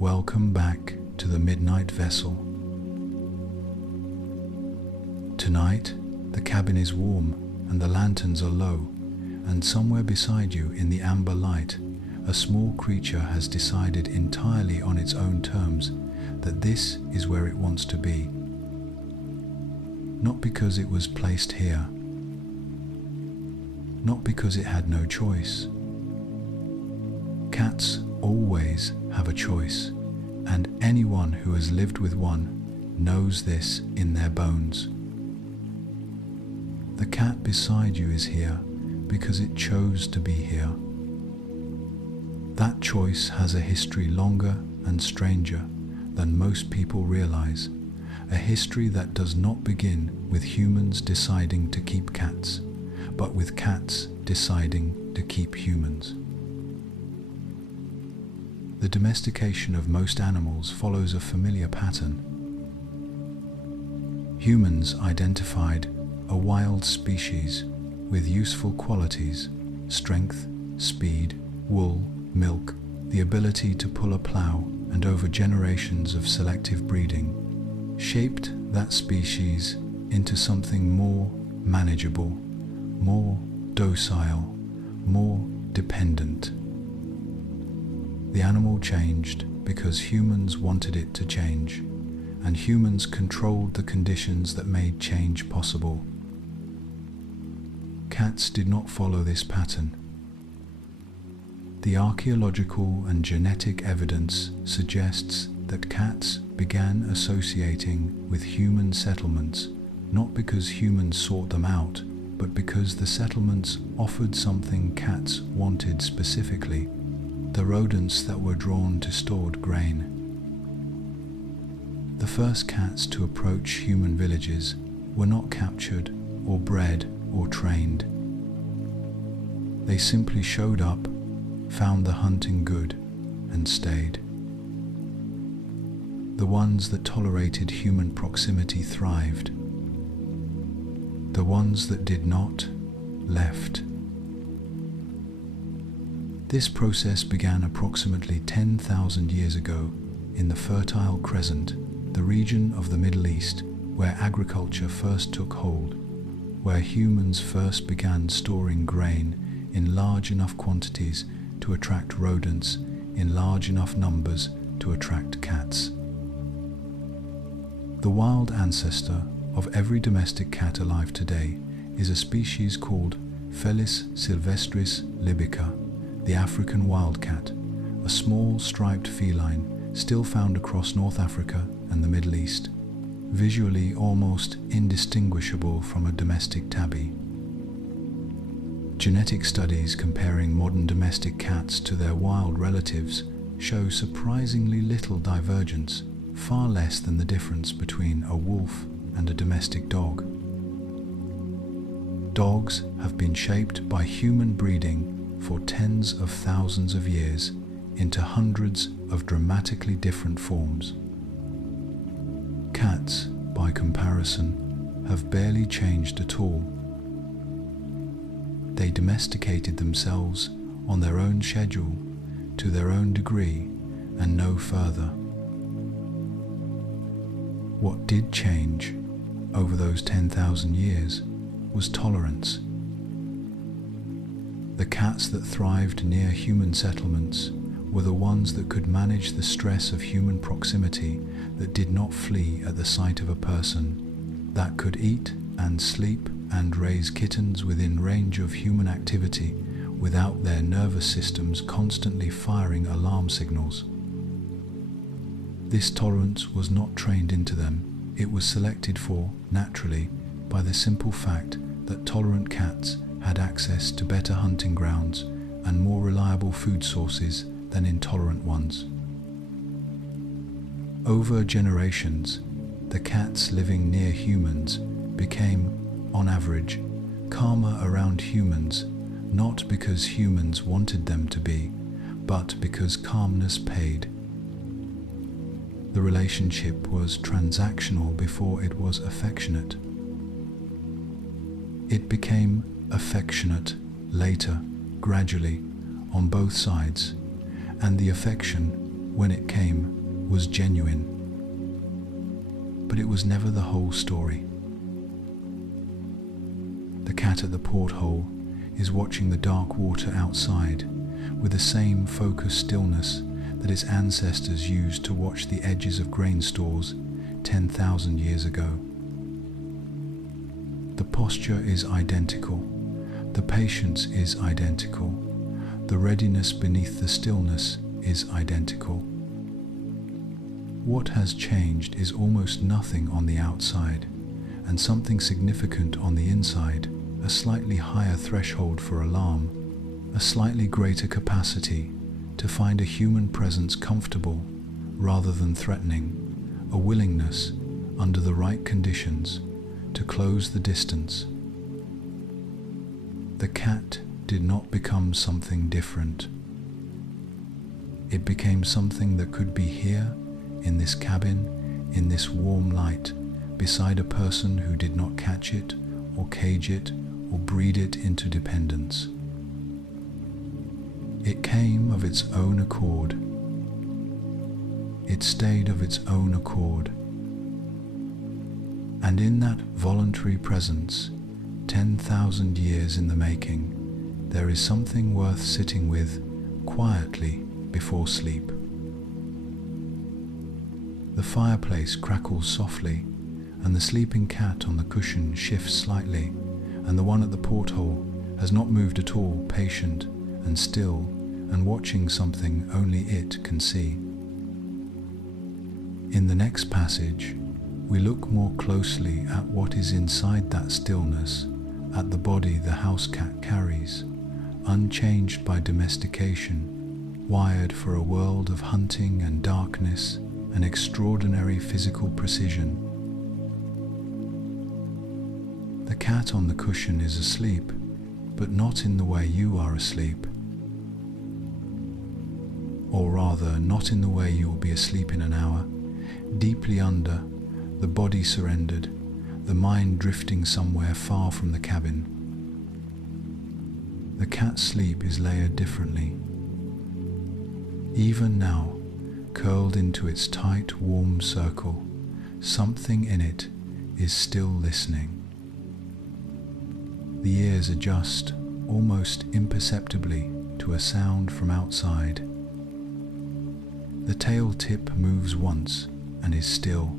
Welcome back to the Midnight Vessel. Tonight, the cabin is warm and the lanterns are low, and somewhere beside you in the amber light, a small creature has decided entirely on its own terms that this is where it wants to be. Not because it was placed here, not because it had no choice. Cats always have a choice, and anyone who has lived with one knows this in their bones. The cat beside you is here because it chose to be here. That choice has a history longer and stranger than most people realize, a history that does not begin with humans deciding to keep cats, but with cats deciding to keep humans. The domestication of most animals follows a familiar pattern. Humans identified a wild species with useful qualities: strength, speed, wool, milk, the ability to pull a plow, and over generations of selective breeding, shaped that species into something more manageable, more docile, more dependent. The animal changed because humans wanted it to change, and humans controlled the conditions that made change possible. Cats did not follow this pattern. The archaeological and genetic evidence suggests that cats began associating with human settlements not because humans sought them out, but because the settlements offered something cats wanted specifically: the rodents that were drawn to stored grain. The first cats to approach human villages were not captured or bred or trained. They simply showed up, found the hunting good, and stayed. The ones that tolerated human proximity thrived. The ones that did not left. This process began approximately 10,000 years ago in the Fertile Crescent, the region of the Middle East where agriculture first took hold, where humans first began storing grain in large enough quantities to attract rodents in large enough numbers to attract cats. The wild ancestor of every domestic cat alive today is a species called Felis sylvestris libica, the African wildcat, a small striped feline still found across North Africa and the Middle East, visually almost indistinguishable from a domestic tabby. Genetic studies comparing modern domestic cats to their wild relatives show surprisingly little divergence, far less than the difference between a wolf and a domestic dog. Dogs have been shaped by human breeding for tens of thousands of years into hundreds of dramatically different forms. Cats, by comparison, have barely changed at all. They domesticated themselves on their own schedule, to their own degree, and no further. What did change over those 10,000 years was tolerance. The cats that thrived near human settlements were the ones that could manage the stress of human proximity, that did not flee at the sight of a person, that could eat and sleep and raise kittens within range of human activity without their nervous systems constantly firing alarm signals. This tolerance was not trained into them, it was selected for naturally by the simple fact that tolerant cats had access to better hunting grounds and more reliable food sources than intolerant ones. Over generations, the cats living near humans became, on average, calmer around humans, not because humans wanted them to be, but because calmness paid. The relationship was transactional before it was affectionate. It became affectionate later, gradually, on both sides, and the affection when it came, was genuine. But it was never the whole story. The cat at the porthole is watching the dark water outside with the same focused stillness that its ancestors used to watch the edges of grain stores 10,000 years ago. The posture is identical, the patience is identical, the readiness beneath the stillness is identical. What has changed is almost nothing on the outside, and something significant on the inside, a slightly higher threshold for alarm, a slightly greater capacity to find a human presence comfortable rather than threatening, a willingness, under the right conditions, to close the distance. The cat did not become something different. It became something that could be here, in this cabin, in this warm light, beside a person who did not catch it, or cage it, or breed it into dependence. It came of its own accord. It stayed of its own accord. And in that voluntary presence, 10,000 years in the making, there is something worth sitting with quietly before sleep. The fireplace crackles softly, and the sleeping cat on the cushion shifts slightly, and the one at the porthole has not moved at all, patient and still, and watching something only it can see. In the next passage, we look more closely at what is inside that stillness, at the body the house cat carries, unchanged by domestication, wired for a world of hunting and darkness and extraordinary physical precision. The cat on the cushion is asleep, but not in the way you are asleep. Or rather, not in the way you will be asleep in an hour, deeply under, the body surrendered, the mind drifting somewhere far from the cabin. The cat's sleep is layered differently. Even now, curled into its tight, warm circle, something in it is still listening. The ears adjust almost imperceptibly to a sound from outside. The tail tip moves once and is still.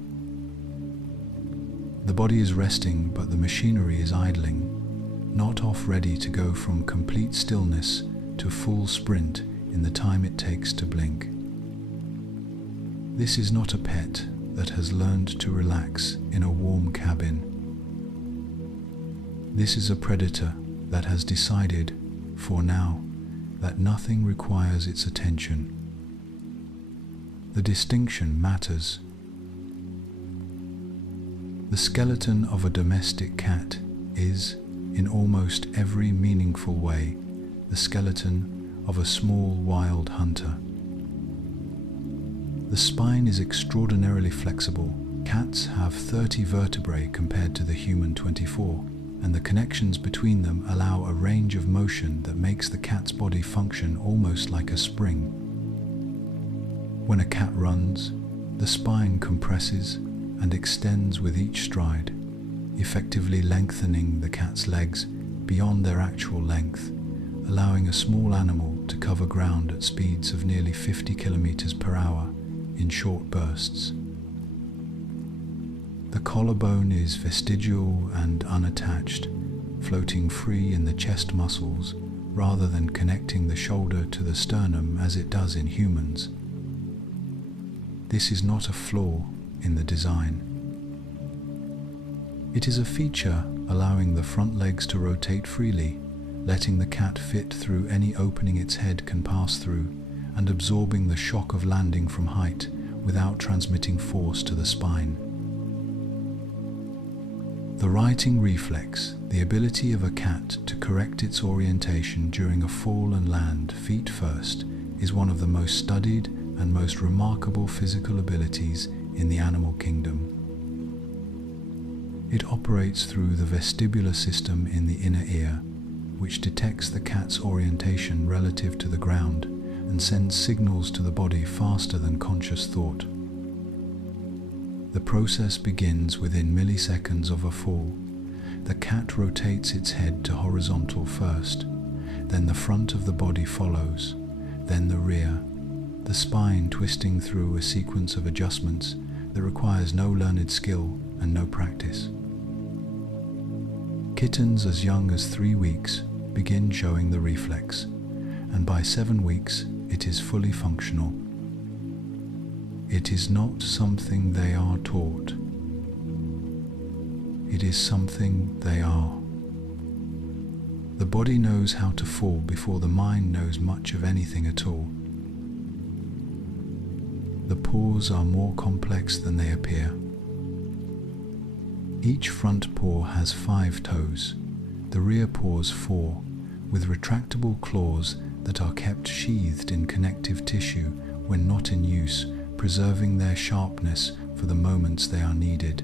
The body is resting, but the machinery is idling, not off ready to go from complete stillness to full sprint in the time it takes to blink. This is not a pet that has learned to relax in a warm cabin. This is a predator that has decided, for now, that nothing requires its attention. The distinction matters. The skeleton of a domestic cat is, in almost every meaningful way, the skeleton of a small wild hunter. The spine is extraordinarily flexible. Cats have 30 vertebrae compared to the human 24, and the connections between them allow a range of motion that makes the cat's body function almost like a spring. When a cat runs, the spine compresses and extends with each stride, effectively lengthening the cat's legs beyond their actual length, allowing a small animal to cover ground at speeds of nearly 50 kilometers per hour in short bursts. The collarbone is vestigial and unattached, floating free in the chest muscles rather than connecting the shoulder to the sternum as it does in humans. This is not a flaw in the design. It is a feature allowing the front legs to rotate freely, letting the cat fit through any opening its head can pass through, and absorbing the shock of landing from height without transmitting force to the spine. The righting reflex, the ability of a cat to correct its orientation during a fall and land feet first, is one of the most studied and most remarkable physical abilities in the animal kingdom. It operates through the vestibular system in the inner ear, which detects the cat's orientation relative to the ground and sends signals to the body faster than conscious thought. The process begins within milliseconds of a fall. The cat rotates its head to horizontal first, then the front of the body follows, then the rear, the spine twisting through a sequence of adjustments that requires no learned skill and no practice. Kittens as young as 3 weeks begin showing the reflex, and by 7 weeks it is fully functional. It is not something they are taught. It is something they are. The body knows how to fall before the mind knows much of anything at all. The paws are more complex than they appear. Each front paw has 5 toes, the rear paws 4, with retractable claws that are kept sheathed in connective tissue when not in use, preserving their sharpness for the moments they are needed.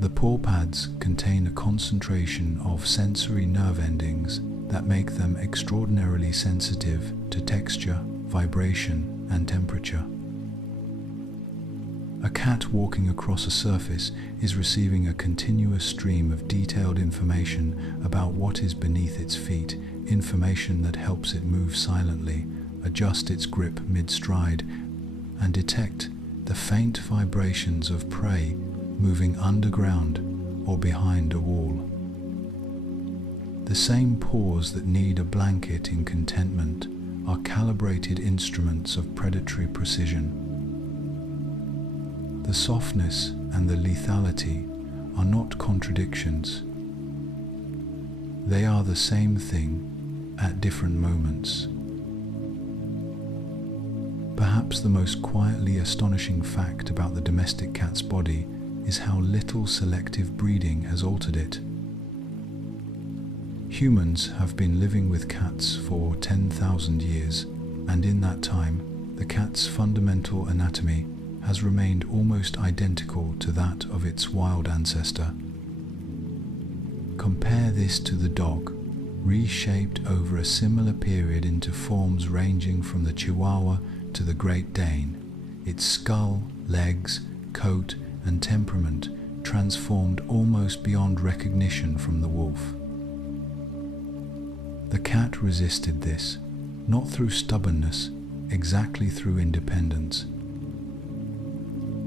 The paw pads contain a concentration of sensory nerve endings that make them extraordinarily sensitive to texture, vibration, and temperature. A cat walking across a surface is receiving a continuous stream of detailed information about what is beneath its feet, information that helps it move silently, adjust its grip mid-stride, and detect the faint vibrations of prey moving underground or behind a wall. The same paws that need a blanket in contentment are calibrated instruments of predatory precision. The softness and the lethality are not contradictions. They are the same thing at different moments. Perhaps the most quietly astonishing fact about the domestic cat's body is how little selective breeding has altered it. Humans have been living with cats for 10,000 years, and in that time, the cat's fundamental anatomy has remained almost identical to that of its wild ancestor. Compare this to the dog, reshaped over a similar period into forms ranging from the Chihuahua to the Great Dane, its skull, legs, coat, and temperament transformed almost beyond recognition from the wolf. The cat resisted this, not through stubbornness, exactly through independence.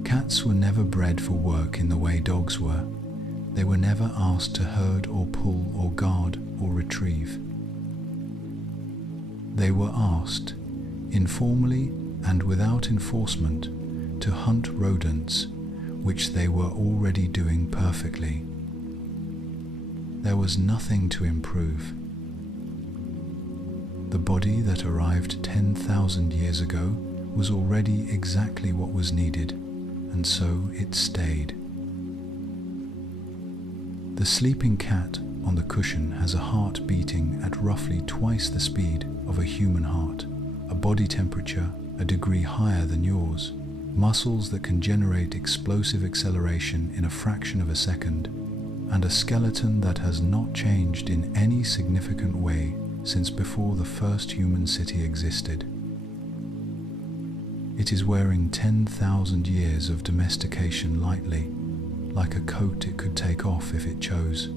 Cats were never bred for work in the way dogs were. They were never asked to herd or pull or guard or retrieve. They were asked, informally and without enforcement, to hunt rodents, which they were already doing perfectly. There was nothing to improve. The body that arrived 10,000 years ago was already exactly what was needed, and so it stayed. The sleeping cat on the cushion has a heart beating at roughly twice the speed of a human heart, a body temperature a degree higher than yours, muscles that can generate explosive acceleration in a fraction of a second, and a skeleton that has not changed in any significant way since before the first human city existed. It is wearing 10,000 years of domestication lightly, like a coat it could take off if it chose.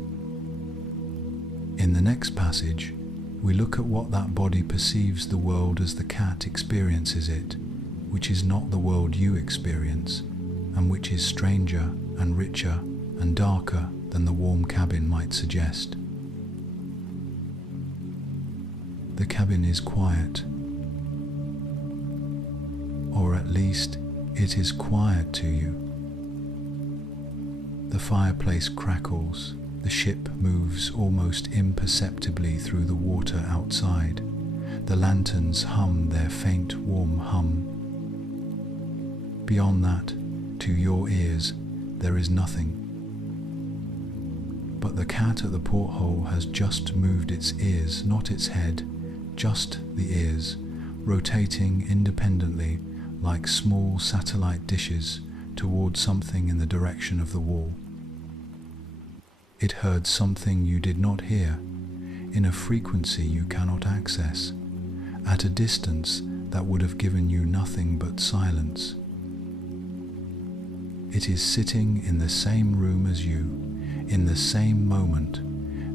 In the next passage, we look at what that body perceives the world as the cat experiences it, which is not the world you experience, and which is stranger and richer and darker than the warm cabin might suggest. The cabin is quiet, or at least it is quiet to you. The fireplace crackles, the ship moves almost imperceptibly through the water outside, the lanterns hum their faint warm hum. Beyond that, to your ears, there is nothing. But the cat at the porthole has just moved its ears, not its head, just the ears, rotating independently like small satellite dishes toward something in the direction of the wall. It heard something you did not hear, in a frequency you cannot access, at a distance that would have given you nothing but silence. It is sitting in the same room as you, in the same moment,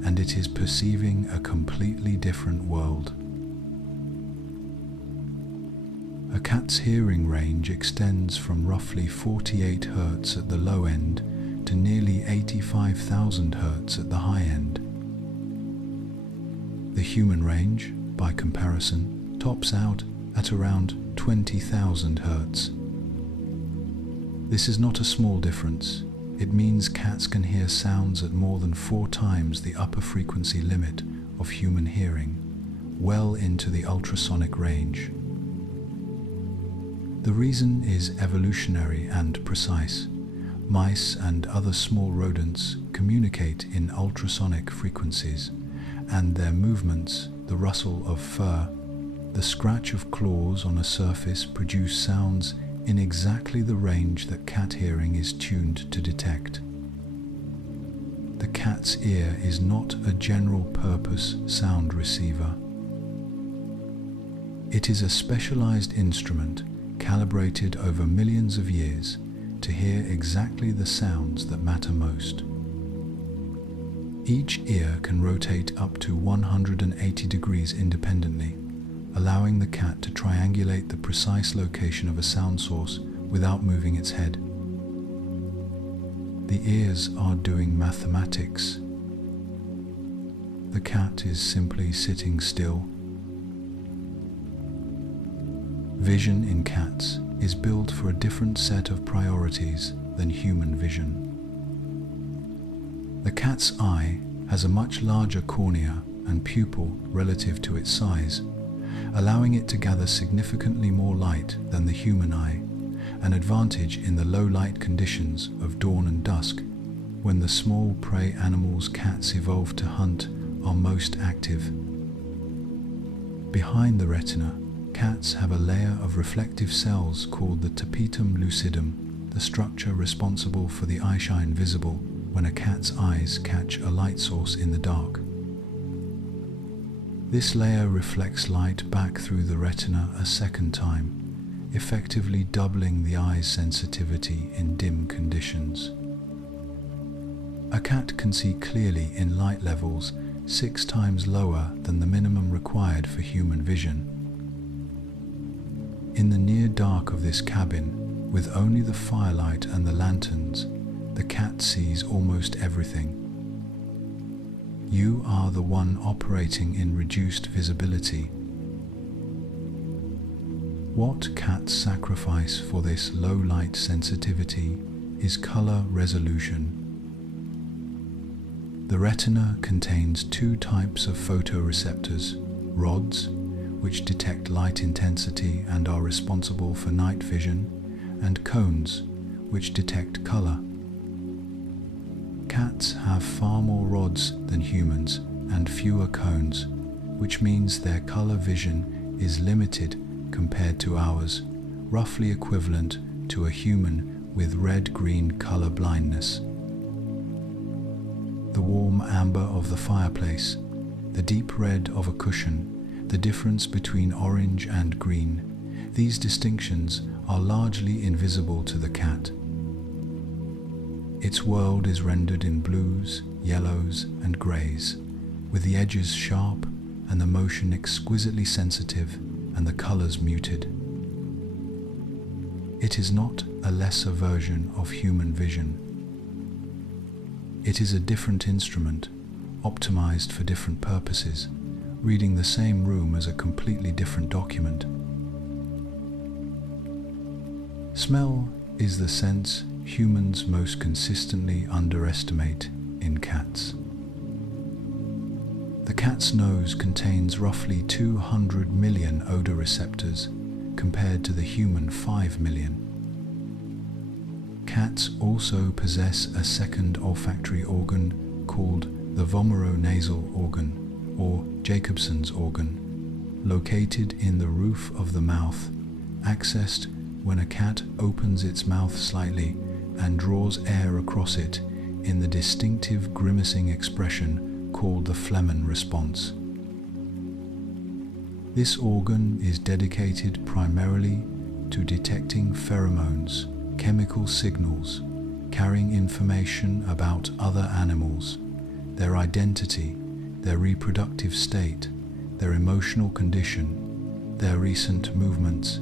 and it is perceiving a completely different world. A cat's hearing range extends from roughly 48 Hz at the low end to nearly 85,000 Hz at the high end. The human range, by comparison, tops out at around 20,000 Hz. This is not a small difference. It means cats can hear sounds at more than 4 times the upper frequency limit of human hearing, well into the ultrasonic range. The reason is evolutionary and precise. Mice and other small rodents communicate in ultrasonic frequencies, and their movements, the rustle of fur, the scratch of claws on a surface, produce sounds in exactly the range that cat hearing is tuned to detect. The cat's ear is not a general-purpose sound receiver. It is a specialized instrument calibrated over millions of years to hear exactly the sounds that matter most. Each ear can rotate up to 180 degrees independently, allowing the cat to triangulate the precise location of a sound source without moving its head. The ears are doing mathematics. The cat is simply sitting still. Vision in cats is built for a different set of priorities than human vision. The cat's eye has a much larger cornea and pupil relative to its size, allowing it to gather significantly more light than the human eye, an advantage in the low light conditions of dawn and dusk, when the small prey animals cats evolved to hunt are most active. Behind the retina, cats have a layer of reflective cells called the tapetum lucidum, the structure responsible for the eyeshine visible when a cat's eyes catch a light source in the dark. This layer reflects light back through the retina a second time, effectively doubling the eye's sensitivity in dim conditions. A cat can see clearly in light levels 6 times lower than the minimum required for human vision. In the near dark of this cabin, with only the firelight and the lanterns, the cat sees almost everything. You are the one operating in reduced visibility. What cats sacrifice for this low light sensitivity is color resolution. The retina contains 2 types of photoreceptors: rods, which detect light intensity and are responsible for night vision, and cones, which detect color. Cats have far more rods than humans and fewer cones, which means their color vision is limited compared to ours, roughly equivalent to a human with red-green color blindness. The warm amber of the fireplace, the deep red of a cushion, the difference between orange and green, these distinctions are largely invisible to the cat. Its world is rendered in blues, yellows, and greys, with the edges sharp and the motion exquisitely sensitive and the colors muted. It is not a lesser version of human vision. It is a different instrument, optimized for different purposes, reading the same room as a completely different document. Smell is the sense humans most consistently underestimate in cats. The cat's nose contains roughly 200 million odor receptors compared to the human 5 million. Cats also possess a second olfactory organ called the vomeronasal organ, or Jacobson's organ, located in the roof of the mouth, accessed when a cat opens its mouth slightly and draws air across it in the distinctive grimacing expression called the phlegm response. This organ is dedicated primarily to detecting pheromones, chemical signals, carrying information about other animals, their identity, their reproductive state, their emotional condition, their recent movements.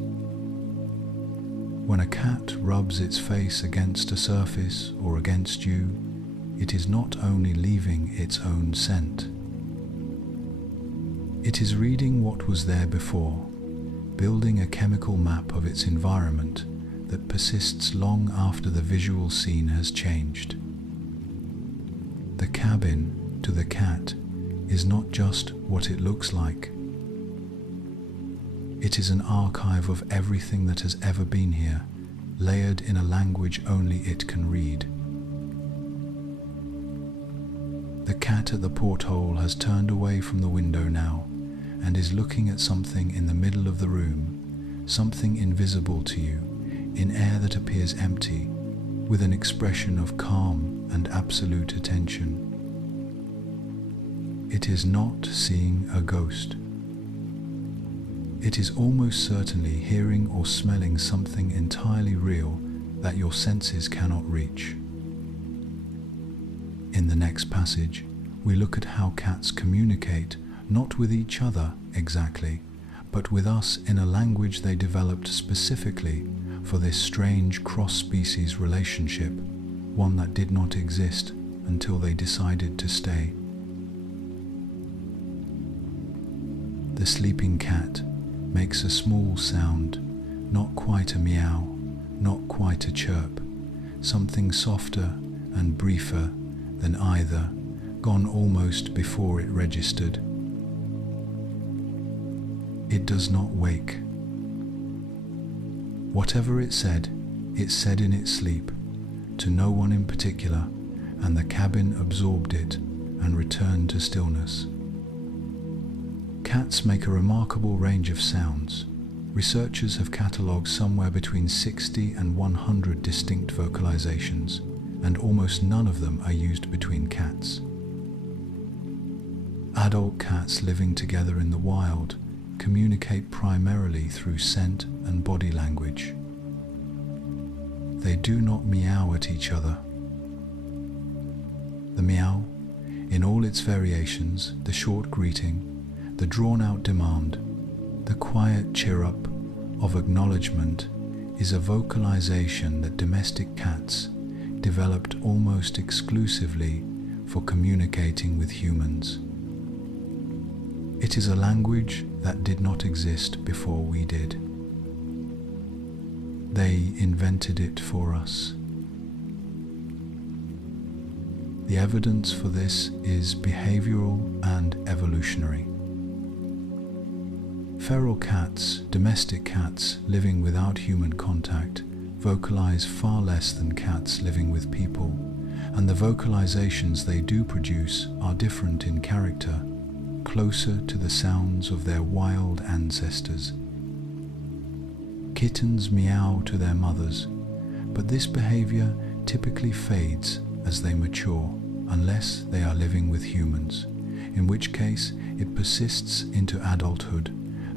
When a cat rubs its face against a surface or against you, it is not only leaving its own scent. It is reading what was there before, building a chemical map of its environment that persists long after the visual scene has changed. The cabin, to the cat, is not just what it looks like. It is an archive of everything that has ever been here, layered in a language only it can read. The cat at the porthole has turned away from the window now and is looking at something in the middle of the room, something invisible to you, in air that appears empty, with an expression of calm and absolute attention. It is not seeing a ghost. It is almost certainly hearing or smelling something entirely real that your senses cannot reach. In the next passage, we look at how cats communicate not with each other exactly, but with us in a language they developed specifically for this strange cross-species relationship, one that did not exist until they decided to stay. The sleeping cat makes a small sound, not quite a meow, not quite a chirp, something softer and briefer than either, gone almost before it registered. It does not wake. Whatever it said in its sleep, to no one in particular, and the cabin absorbed it and returned to stillness. Cats make a remarkable range of sounds. Researchers have catalogued somewhere between 60 and 100 distinct vocalizations, and almost none of them are used between cats. Adult cats living together in the wild communicate primarily through scent and body language. They do not meow at each other. The meow, in all its variations, the short greeting, the drawn-out demand, the quiet cheer-up of acknowledgement, is a vocalization that domestic cats developed almost exclusively for communicating with humans. It is a language that did not exist before we did. They invented it for us. The evidence for this is behavioral and evolutionary. Feral cats, domestic cats living without human contact, vocalize far less than cats living with people, and the vocalizations they do produce are different in character, closer to the sounds of their wild ancestors. Kittens meow to their mothers, but this behavior typically fades as they mature, unless they are living with humans, in which case it persists into adulthood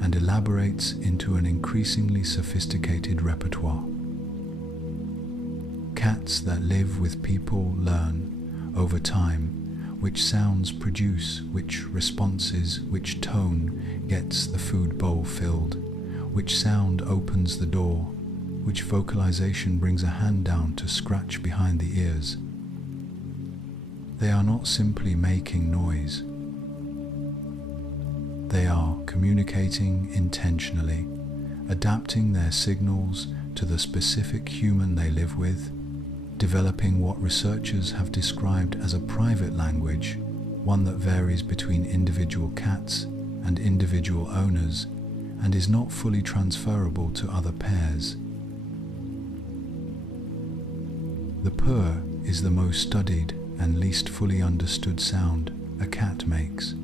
and elaborates into an increasingly sophisticated repertoire. Cats that live with people learn, over time, which sounds produce which responses, which tone gets the food bowl filled, which sound opens the door, which vocalization brings a hand down to scratch behind the ears. They are not simply making noise. They are communicating intentionally, adapting their signals to the specific human they live with, developing what researchers have described as a private language, one that varies between individual cats and individual owners and is not fully transferable to other pairs. The purr is the most studied and least fully understood sound a cat makes.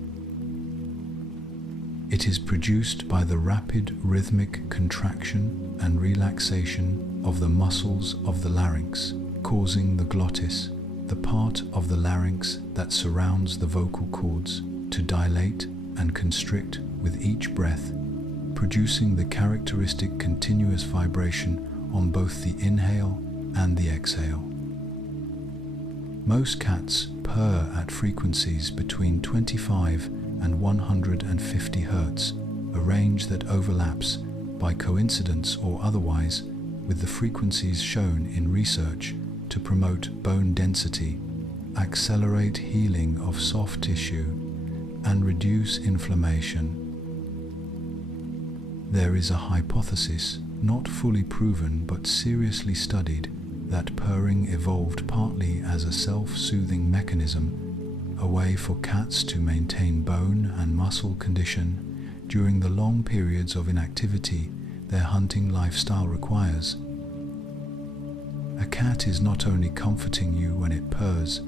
It is produced by the rapid rhythmic contraction and relaxation of the muscles of the larynx, causing the glottis, the part of the larynx that surrounds the vocal cords, to dilate and constrict with each breath producing the characteristic continuous vibration on both the inhale and the exhale. Most cats purr at frequencies between 25 and 150 Hz, a range that overlaps, by coincidence or otherwise, with the frequencies shown in research to promote bone density, accelerate healing of soft tissue, and reduce inflammation. There is a hypothesis, not fully proven but seriously studied, that purring evolved partly as a self-soothing mechanism, a way for cats to maintain bone and muscle condition during the long periods of inactivity their hunting lifestyle requires. A cat is not only comforting you when it purrs,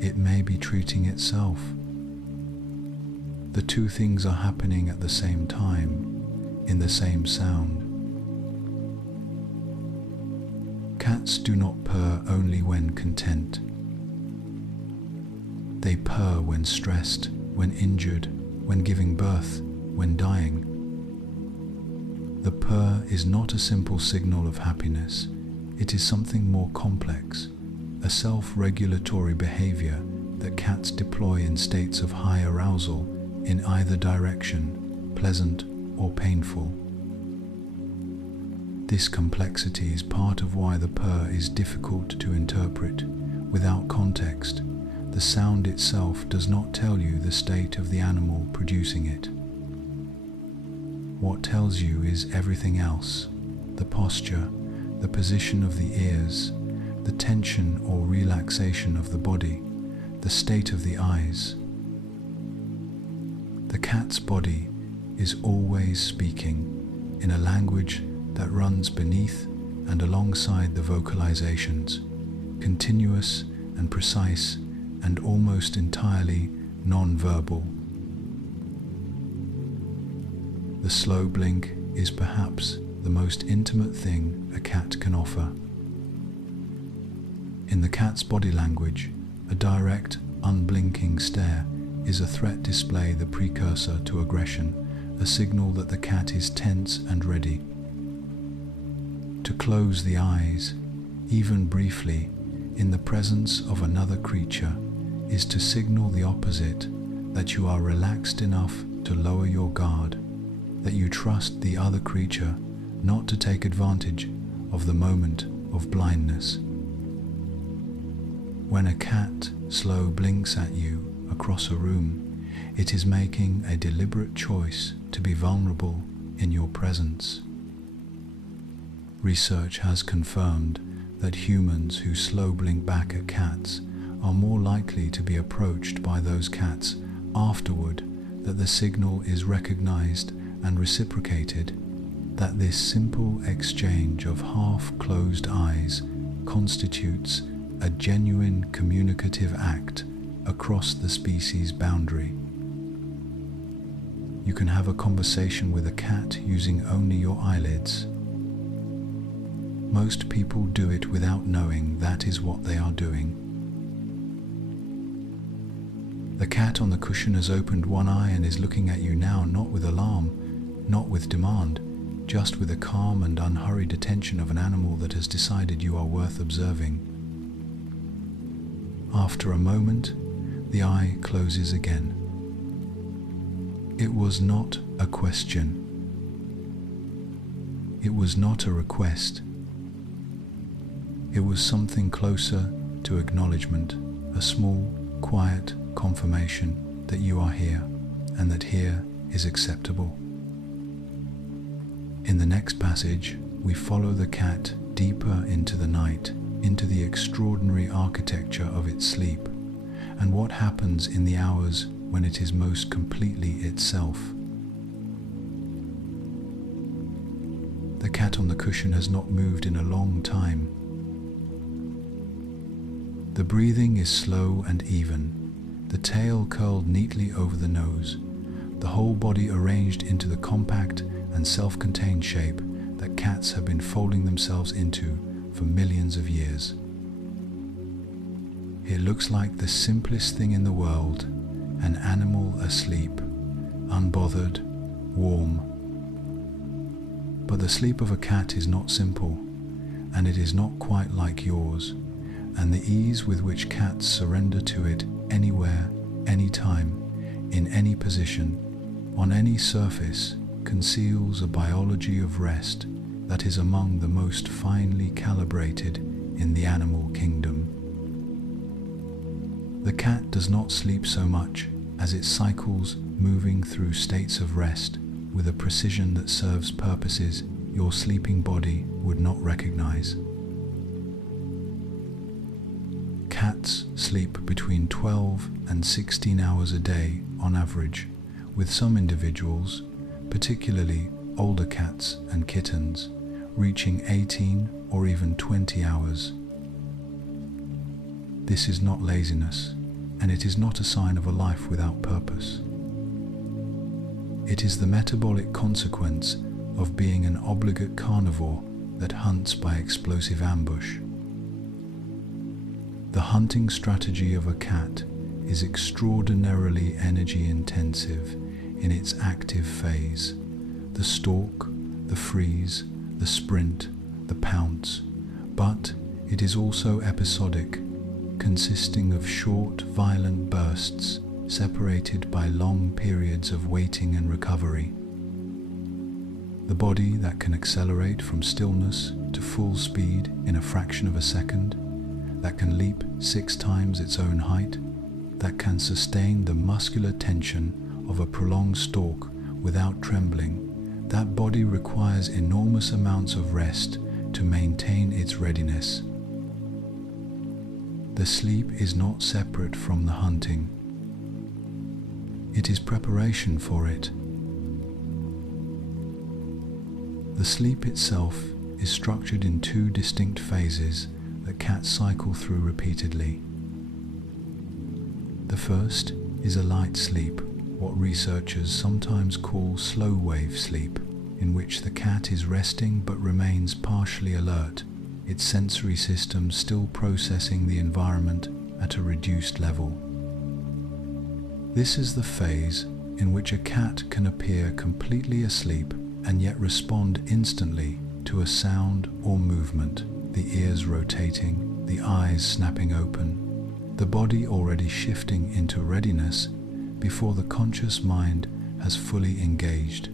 it may be treating itself. The two things are happening at the same time, in the same sound. Cats do not purr only when content. They purr when stressed, when injured, when giving birth, when dying. The purr is not a simple signal of happiness. It is something more complex, a self-regulatory behavior that cats deploy in states of high arousal in either direction, pleasant or painful. This complexity is part of why the purr is difficult to interpret. Without context, the sound itself does not tell you the state of the animal producing it. What tells you is everything else: the posture, the position of the ears, the tension or relaxation of the body, the state of the eyes. The cat's body is always speaking in a language that runs beneath and alongside the vocalizations, continuous and precise and almost entirely non-verbal. The slow blink is perhaps the most intimate thing a cat can offer. In the cat's body language, a direct, unblinking stare is a threat display, the precursor to aggression, a signal that the cat is tense and ready. To close the eyes, even briefly, in the presence of another creature, is to signal the opposite, that you are relaxed enough to lower your guard, that you trust the other creature not to take advantage of the moment of blindness. When a cat slow blinks at you across a room, it is making a deliberate choice to be vulnerable in your presence. Research has confirmed that humans who slow blink back at cats are more likely to be approached by those cats afterward, that the signal is recognized and reciprocated, that this simple exchange of half-closed eyes constitutes a genuine communicative act across the species boundary. You can have a conversation with a cat using only your eyelids. Most people do it without knowing that is what they are doing. The cat on the cushion has opened one eye and is looking at you now, not with alarm, not with demand, just with the calm and unhurried attention of an animal that has decided you are worth observing. After a moment, the eye closes again. It was not a question. It was not a request. It was something closer to acknowledgement, a small, quiet confirmation that you are here and that here is acceptable. In the next passage, we follow the cat deeper into the night, into the extraordinary architecture of its sleep, and what happens in the hours when it is most completely itself. The cat on the cushion has not moved in a long time. The breathing is slow and even, the tail curled neatly over the nose, the whole body arranged into the compact and self-contained shape that cats have been folding themselves into for millions of years. It looks like the simplest thing in the world, an animal asleep, unbothered, warm. But the sleep of a cat is not simple, and it is not quite like yours, and the ease with which cats surrender to it anywhere, anytime, in any position, on any surface, conceals a biology of rest that is among the most finely calibrated in the animal kingdom. The cat does not sleep so much as it cycles, moving through states of rest with a precision that serves purposes your sleeping body would not recognize. Cats sleep between 12 and 16 hours a day on average, with some individuals, particularly older cats and kittens, reaching 18 or even 20 hours. This is not laziness, and it is not a sign of a life without purpose. It is the metabolic consequence of being an obligate carnivore that hunts by explosive ambush. The hunting strategy of a cat is extraordinarily energy intensive in its active phase. The stalk, the freeze, the sprint, the pounce, but it is also episodic, consisting of short, violent bursts separated by long periods of waiting and recovery. The body that can accelerate from stillness to full speed in a fraction of a second, that can leap 6 times its own height, that can sustain the muscular tension of a prolonged stalk without trembling, that body requires enormous amounts of rest to maintain its readiness. The sleep is not separate from the hunting. It is preparation for it. The sleep itself is structured in 2 distinct phases that cats cycle through repeatedly. The first is a light sleep, what researchers sometimes call slow wave sleep, in which the cat is resting but remains partially alert, its sensory system still processing the environment at a reduced level. This is the phase in which a cat can appear completely asleep and yet respond instantly to a sound or movement, the ears rotating, the eyes snapping open, the body already shifting into readiness before the conscious mind has fully engaged.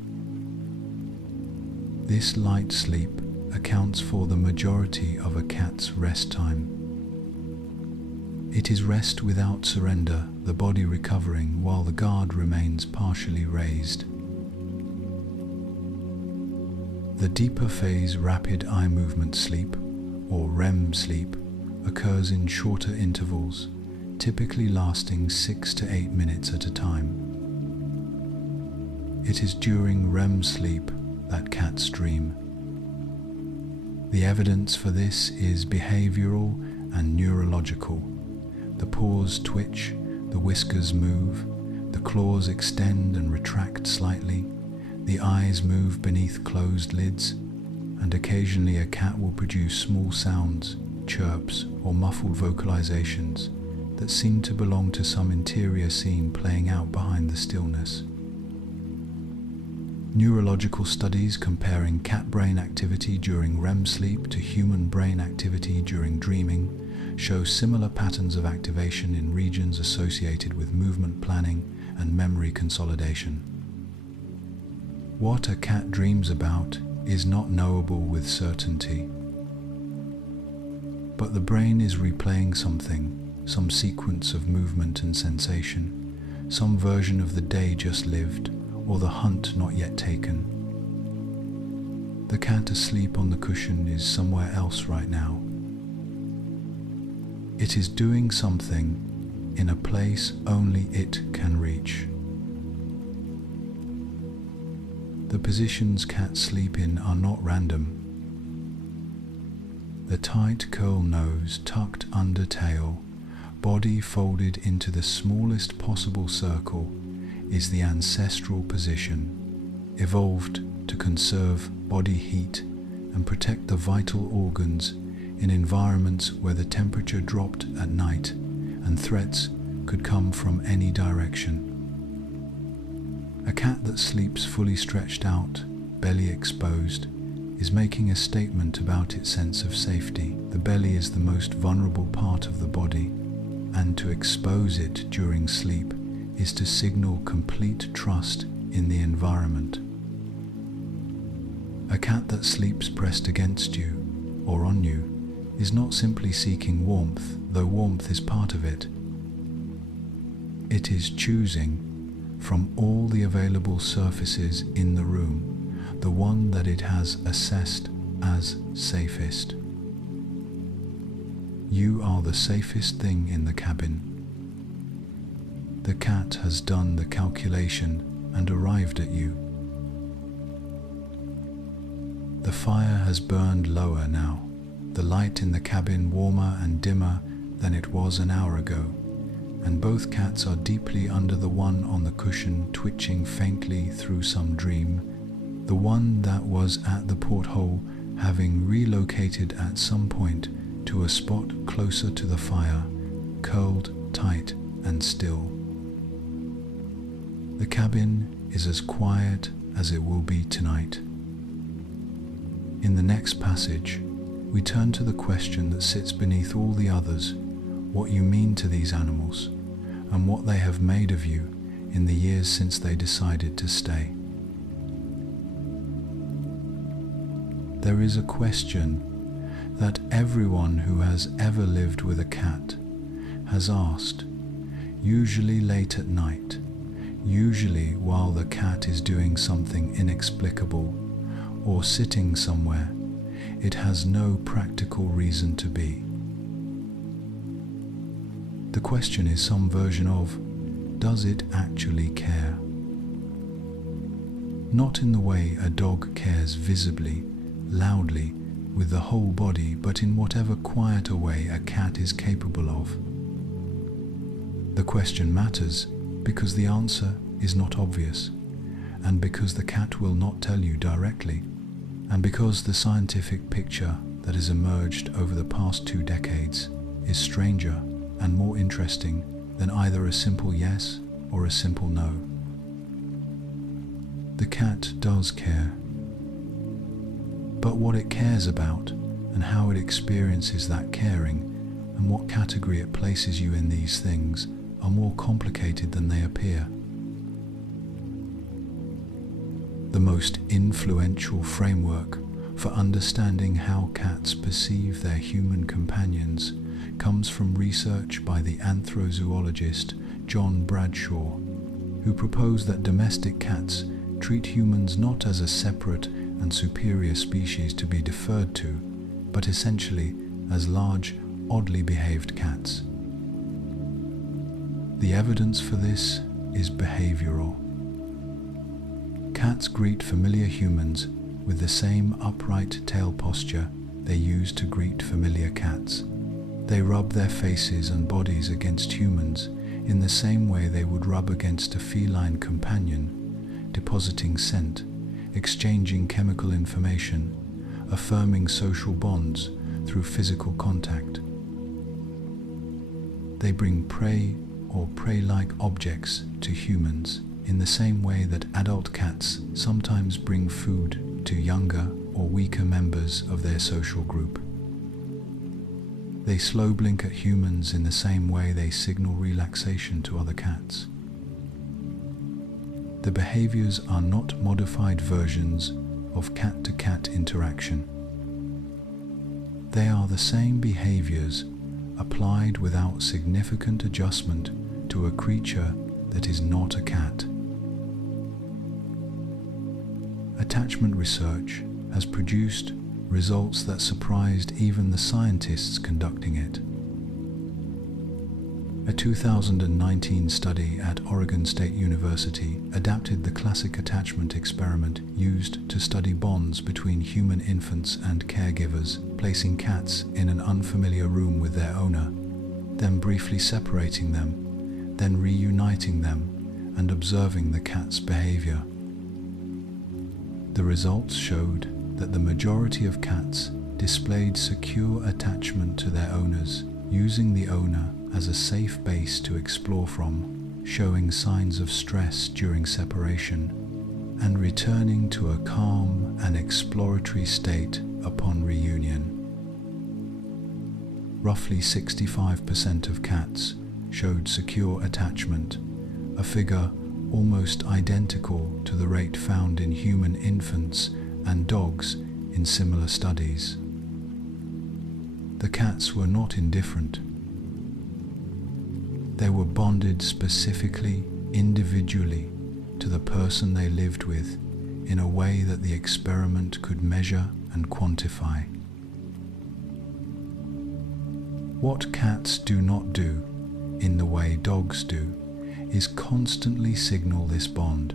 This light sleep accounts for the majority of a cat's rest time. It is rest without surrender, the body recovering while the guard remains partially raised. The deeper phase rapid eye movement sleep, or REM sleep, occurs in shorter intervals, typically lasting 6 to 8 minutes at a time. It is during REM sleep that cats dream. The evidence for this is behavioral and neurological. The paws twitch, the whiskers move, the claws extend and retract slightly, the eyes move beneath closed lids, and occasionally a cat will produce small sounds, chirps, or muffled vocalizations that seem to belong to some interior scene playing out behind the stillness. Neurological studies comparing cat brain activity during REM sleep to human brain activity during dreaming show similar patterns of activation in regions associated with movement planning and memory consolidation. What a cat dreams about is not knowable with certainty. But the brain is replaying something, some sequence of movement and sensation, some version of the day just lived, or the hunt not yet taken. The cat asleep on the cushion is somewhere else right now. It is doing something in a place only it can reach. The positions cats sleep in are not random. The tight curl nose tucked under tail, body folded into the smallest possible circle, is the ancestral position, evolved to conserve body heat and protect the vital organs in environments where the temperature dropped at night and threats could come from any direction. A cat that sleeps fully stretched out, belly exposed, is making a statement about its sense of safety. The belly is the most vulnerable part of the body, and to expose it during sleep is to signal complete trust in the environment. A cat that sleeps pressed against you or on you is not simply seeking warmth, though warmth is part of it. It is choosing from all the available surfaces in the room the one that it has assessed as safest. You are the safest thing in the cabin. The cat has done the calculation and arrived at you. The fire has burned lower now, the light in the cabin warmer and dimmer than it was an hour ago, and both cats are deeply under the one on the cushion, twitching faintly through some dream, the one that was at the porthole having relocated at some point to a spot closer to the fire, curled tight and still. The cabin is as quiet as it will be tonight. In the next passage, we turn to the question that sits beneath all the others, what you mean to these animals, and what they have made of you in the years since they decided to stay. There is a question that everyone who has ever lived with a cat has asked, usually late at night, usually while the cat is doing something inexplicable or sitting somewhere it has no practical reason to be. The question is some version of, does it actually care? Not in the way a dog cares visibly, loudly, with the whole body, but in whatever quieter way a cat is capable of. The question matters because the answer is not obvious, and because the cat will not tell you directly, and because the scientific picture that has emerged over the past 2 decades is stranger and more interesting than either a simple yes or a simple no. The cat does care, but what it cares about and how it experiences that caring and what category it places you in these things are more complicated than they appear. The most influential framework for understanding how cats perceive their human companions comes from research by the anthrozoologist John Bradshaw, who proposed that domestic cats treat humans not as a separate and superior species to be deferred to, but essentially as large, oddly behaved cats. The evidence for this is behavioral. Cats greet familiar humans with the same upright tail posture they use to greet familiar cats. They rub their faces and bodies against humans in the same way they would rub against a feline companion, depositing scent, exchanging chemical information, affirming social bonds through physical contact. They bring prey or prey-like objects to humans in the same way that adult cats sometimes bring food to younger or weaker members of their social group. They slow blink at humans in the same way they signal relaxation to other cats. The behaviors are not modified versions of cat-to-cat interaction. They are the same behaviors applied without significant adjustment to a creature that is not a cat. Attachment research has produced results that surprised even the scientists conducting it. A 2019 study at Oregon State University adapted the classic attachment experiment used to study bonds between human infants and caregivers, placing cats in an unfamiliar room with their owner, then briefly separating them, then reuniting them, and observing the cat's behavior. The results showed that the majority of cats displayed secure attachment to their owners, using the owner as a safe base to explore from, showing signs of stress during separation, and returning to a calm and exploratory state upon reunion. Roughly 65% of cats showed secure attachment, a figure almost identical to the rate found in human infants and dogs in similar studies. The cats were not indifferent. They were bonded specifically, individually, to the person they lived with in a way that the experiment could measure and quantify. What cats do not do, in the way dogs do, is constantly signal this bond.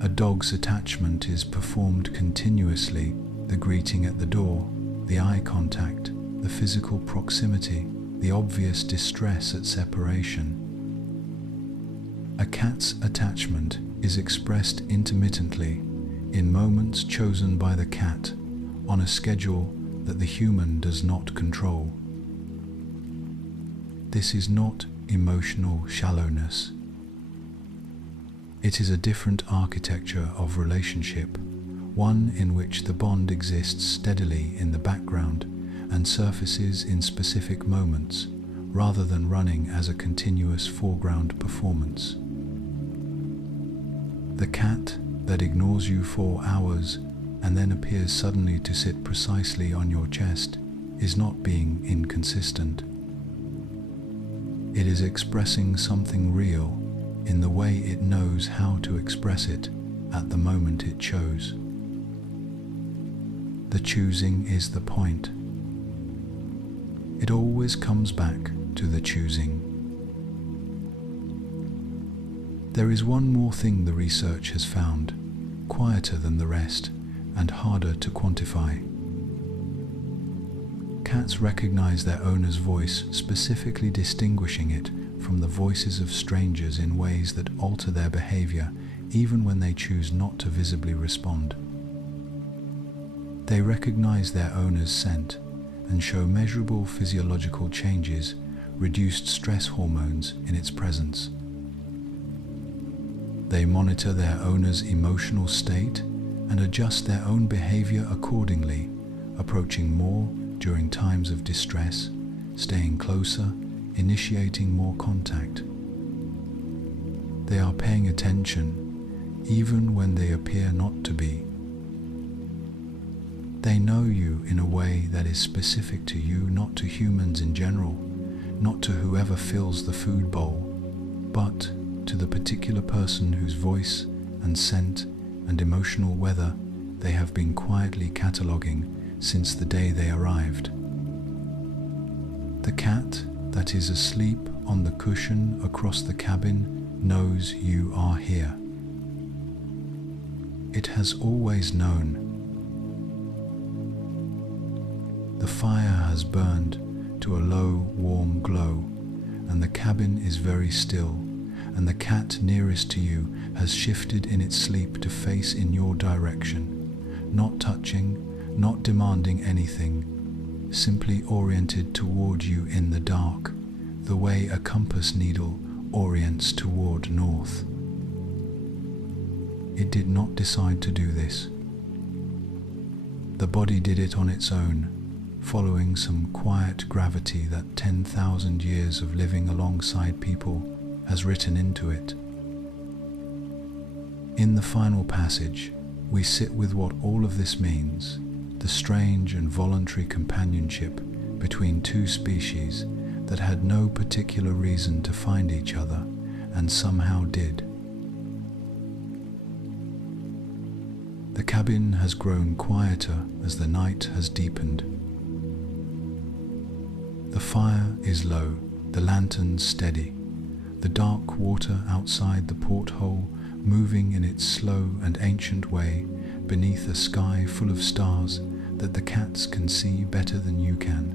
A dog's attachment is performed continuously: the greeting at the door, the eye contact, the physical proximity, the obvious distress at separation. A cat's attachment is expressed intermittently, in moments chosen by the cat, on a schedule that the human does not control. This is not emotional shallowness. It is a different architecture of relationship, one in which the bond exists steadily in the background and surfaces in specific moments, rather than running as a continuous foreground performance. The cat that ignores you for hours and then appears suddenly to sit precisely on your chest is not being inconsistent. It is expressing something real in the way it knows how to express it at the moment it chose. The choosing is the point. It always comes back to the choosing. There is one more thing the research has found, quieter than the rest and harder to quantify. Cats recognize their owner's voice, specifically distinguishing it from the voices of strangers in ways that alter their behavior even when they choose not to visibly respond. They recognize their owner's scent and show measurable physiological changes, reduced stress hormones in its presence. They monitor their owner's emotional state and adjust their own behavior accordingly, approaching more during times of distress, staying closer, initiating more contact. They are paying attention even when they appear not to be. They know you in a way that is specific to you, not to humans in general, not to whoever fills the food bowl, but to the particular person whose voice and scent and emotional weather they have been quietly cataloguing since the day they arrived. The cat that is asleep on the cushion across the cabin knows you are here. It has always known. The fire has burned to a low, warm glow, and the cabin is very still, and the cat nearest to you has shifted in its sleep to face in your direction, not touching, not demanding anything, simply oriented toward you in the dark, the way a compass needle orients toward north. It did not decide to do this. The body did it on its own, following some quiet gravity that 10,000 years of living alongside people has written into it. In the final passage, we sit with what all of this means, the strange and voluntary companionship between two species that had no particular reason to find each other and somehow did. The cabin has grown quieter as the night has deepened. The fire is low, the lanterns steady, the dark water outside the porthole moving in its slow and ancient way beneath a sky full of stars that the cats can see better than you can.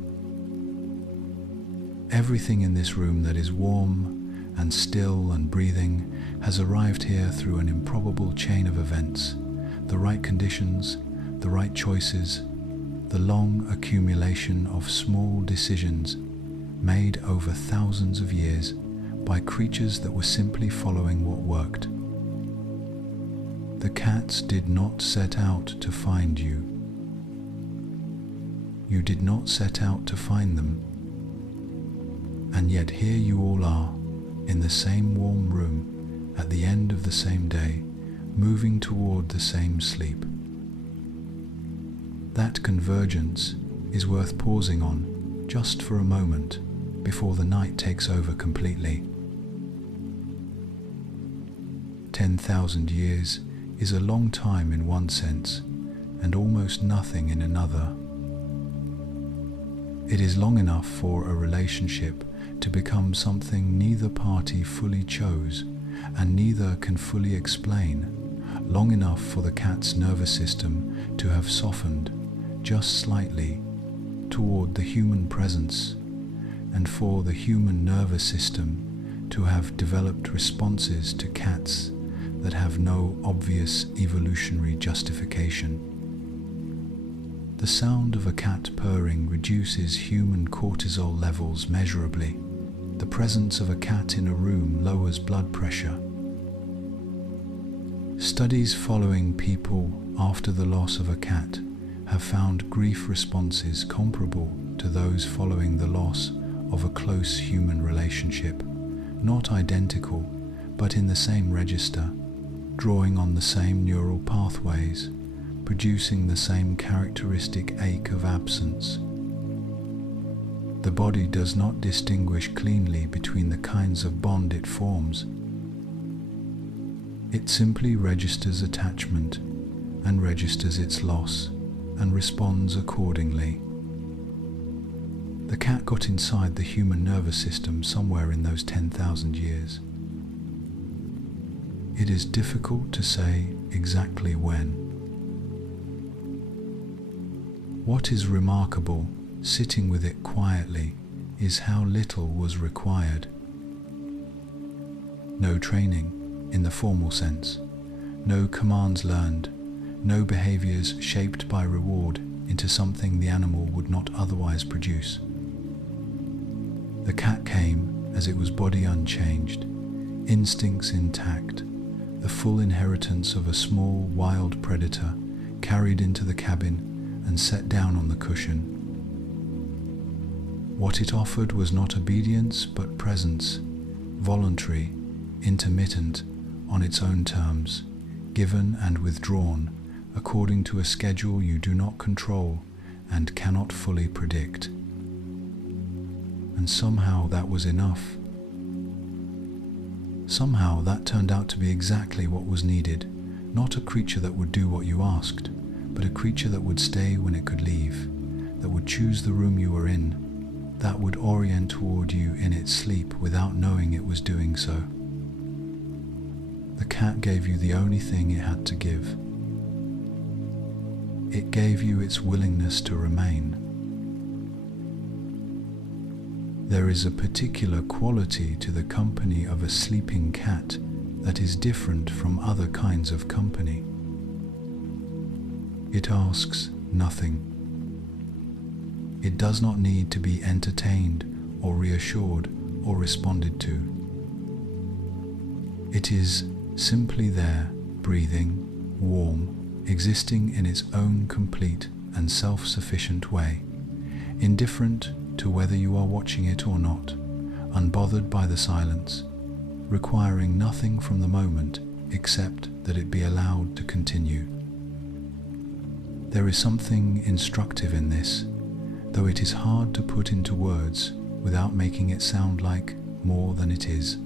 Everything in this room that is warm and still and breathing has arrived here through an improbable chain of events, the right conditions, the right choices, the long accumulation of small decisions made over thousands of years by creatures that were simply following what worked. The cats did not set out to find you. You did not set out to find them. And yet here you all are, in the same warm room, at the end of the same day, moving toward the same sleep. That convergence is worth pausing on just for a moment before the night takes over completely. 10,000 years is a long time in one sense and almost nothing in another. It is long enough for a relationship to become something neither party fully chose and neither can fully explain, long enough for the cat's nervous system to have softened just slightly toward the human presence, and for the human nervous system to have developed responses to cats that have no obvious evolutionary justification. The sound of a cat purring reduces human cortisol levels measurably. The presence of a cat in a room lowers blood pressure. Studies following people after the loss of a cat have found grief responses comparable to those following the loss of a close human relationship, not identical, but in the same register, drawing on the same neural pathways, producing the same characteristic ache of absence. The body does not distinguish cleanly between the kinds of bond it forms. It simply registers attachment and registers its loss and responds accordingly. The cat got inside the human nervous system somewhere in those 10,000 years. It is difficult to say exactly when. What is remarkable, sitting with it quietly, is how little was required. No training, in the formal sense, no commands learned, no behaviors shaped by reward into something the animal would not otherwise produce. The cat came as it was body unchanged, instincts intact, the full inheritance of a small wild predator carried into the cabin and set down on the cushion. What it offered was not obedience but presence, voluntary, intermittent, on its own terms, given and withdrawn according to a schedule you do not control and cannot fully predict. And somehow that was enough. Somehow that turned out to be exactly what was needed, not a creature that would do what you asked, but a creature that would stay when it could leave, that would choose the room you were in, that would orient toward you in its sleep without knowing it was doing so. The cat gave you the only thing it had to give. It gave you its willingness to remain. There is a particular quality to the company of a sleeping cat that is different from other kinds of company. It asks nothing. It does not need to be entertained or reassured or responded to. It is simply there, breathing, warm, existing in its own complete and self-sufficient way, indifferent to whether you are watching it or not, unbothered by the silence, requiring nothing from the moment except that it be allowed to continue. There is something instructive in this, though it is hard to put into words without making it sound like more than it is.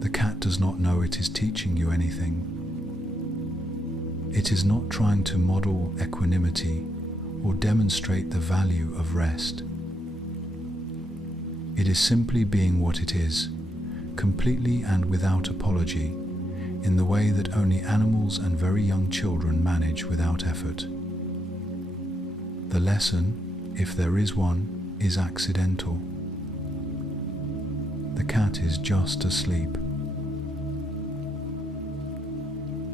The cat does not know it is teaching you anything. It is not trying to model equanimity or demonstrate the value of rest. It is simply being what it is, completely and without apology, in the way that only animals and very young children manage without effort. The lesson, if there is one, is accidental. The cat is just asleep.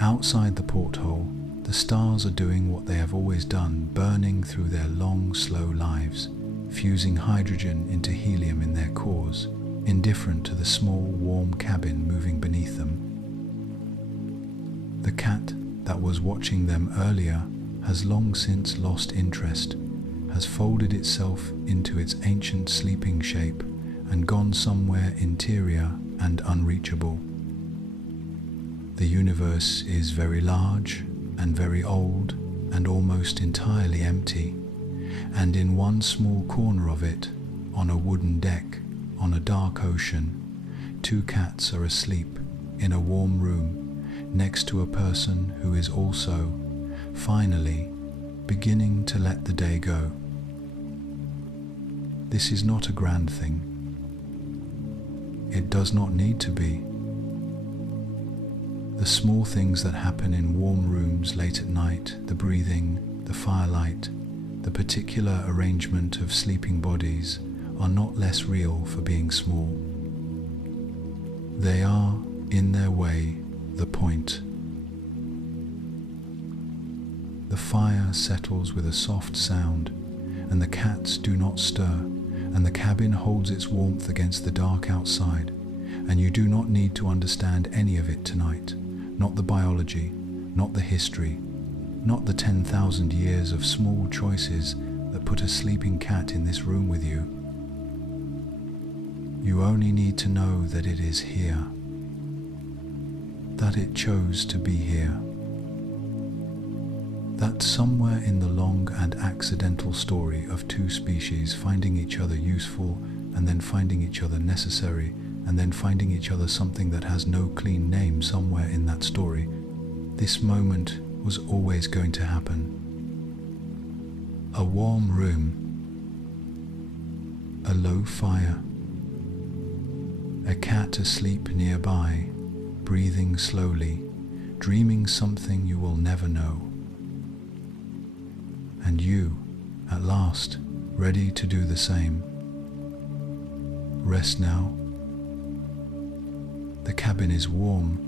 Outside the porthole, the stars are doing what they have always done, burning through their long, slow lives, fusing hydrogen into helium in their cores, indifferent to the small, warm cabin moving beneath them. The cat that was watching them earlier has long since lost interest, has folded itself into its ancient sleeping shape and gone somewhere interior and unreachable. The universe is very large and very old and almost entirely empty, and in one small corner of it, on a wooden deck, on a dark ocean, two cats are asleep in a warm room next to a person who is also, finally, beginning to let the day go. This is not a grand thing. It does not need to be. The small things that happen in warm rooms late at night, the breathing, the firelight, the particular arrangement of sleeping bodies, are not less real for being small. They are, in their way, the point. The fire settles with a soft sound, and the cats do not stir, and the cabin holds its warmth against the dark outside, and you do not need to understand any of it tonight, not the biology, not the history, not the 10,000 years of small choices that put a sleeping cat in this room with you. You only need to know that it is here, that it chose to be here, that somewhere in the long and accidental story of two species finding each other useful and then finding each other necessary and then finding each other something that has no clean name somewhere in that story, this moment was always going to happen. A warm room, a low fire, a cat asleep nearby, breathing slowly, dreaming something you will never know. And you, at last, ready to do the same. Rest now. The cabin is warm.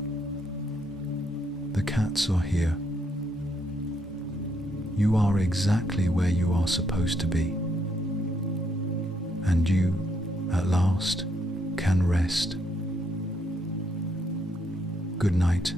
The cats are here. You are exactly where you are supposed to be. And you, at last, can rest. Good night.